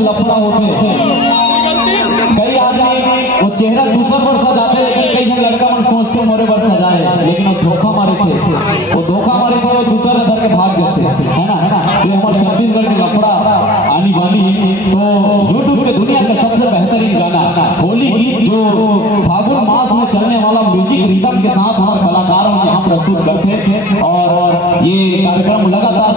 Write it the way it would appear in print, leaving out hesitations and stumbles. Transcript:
लफड़ा होते कई आदमी वो चेहरा दूसरा पर सजाते, लेकिन कई जन लड़का मन सोचते मोरे पर सजाए, लेकिन वो धोखा मारे थे, वो धोखा मारे थे और दूसरा धर के भाग जाते, है ना ये हमारे छत्तीसगढ़ के लफड़ा आनी बानी। तो यूट्यूब के दुनिया का सबसे बेहतरीन गाना होली गीत जो फागुन मास में चलने वाला म्यूजिक रिदम के साथ हमारे कलाकारों यहाँ प्रस्तुत करते और ये कार्यक्रम लगातार